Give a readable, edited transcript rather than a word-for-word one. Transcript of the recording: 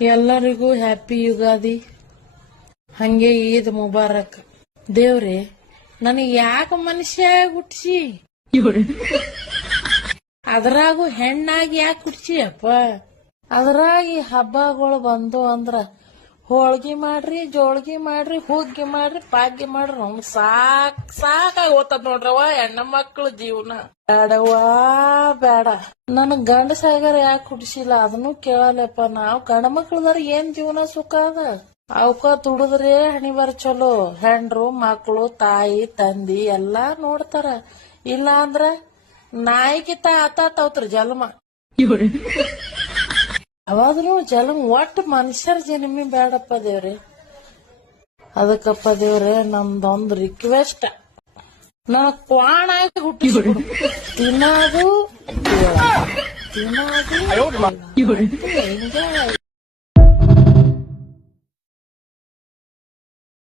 ಎಲ್ಲರಿಗೂ ಹ್ಯಾಪಿ ಯುಗಾದಿ, ಹಂಗೆ ಈದ್ ಮುಬಾರಕ್. ದೇವ್ರೆ, ನನಗ್ ಯಾಕ ಮನುಷ್ಯ ಹುಟ್ಟಿಸಿ, ಅದ್ರಾಗೂ ಹೆಣ್ಣಾಗಿ ಯಾಕೆ ಹುಟ್ಟಿಸಿ ಅಪ್ಪ. ಅದ್ರಾಗಿ ಹಬ್ಬಗಳು ಬಂದು ಅಂದ್ರ ಹೋಳ್ಗಿ ಮಾಡ್ರಿ, ಜೋಳ್ಗಿ ಮಾಡ್ರಿ, ಹುಗ್ಗಿ ಮಾಡ್ರಿ, ಪಾಗ್ಗಿ ಮಾಡ್ರಿ, ನಮ್ ಸಾಕಾಗಿ ಓದ್ತದ ನೋಡ್ರವ ಹೆಣ್ಣ ಮಕ್ಳು ಜೀವನ. ಬೇಡವಾ ಬೇಡ, ನನಗ್ ಗಂಡ ಸಾಗರ ಯಾಕೆ ಹುಟ್ಟಿಸಿಲ್ಲ ಅದನ್ನು ಕೇಳಲ್ಲಪ್ಪ. ನಾವ್ ಗಂಡ ಮಕ್ಳದಾರ ಏನ್ ಜೀವನ ಸುಖ ಅದ, ಅವಕ್ಕ ದುಡಿದ್ರೆ ಹಣಿ ಬರ ಚಲೋ. ಹೆಂಡ್ರು ಮಕ್ಳು ತಾಯಿ ತಂದಿ ಎಲ್ಲಾ ನೋಡ್ತಾರ. ಇಲ್ಲ ಅಂದ್ರ ನಾಯಿಗಿತ ಆತಾತವ್ರಿ ಜನ್ಮ. ಅವಾದ್ರೂ ಜನ್ಮ ಒಟ್ಟು ಮನುಷ್ಯರ ಜನ್ಮಿ ಬೇಡಪ್ಪ ದೇವ್ರೆ. ಅದಕ್ಕಪ್ಪ ದೇವ್ರೆ, ನಮ್ದೊಂದ್ ರಿಕ್ವೆಸ್ಟ್, ನನಗ್ ಕ್ವಾಣ ಆಗಿ ಹುಟ್ಟಿಸ್ಬಿಡು. ತಿನ್ನೋದು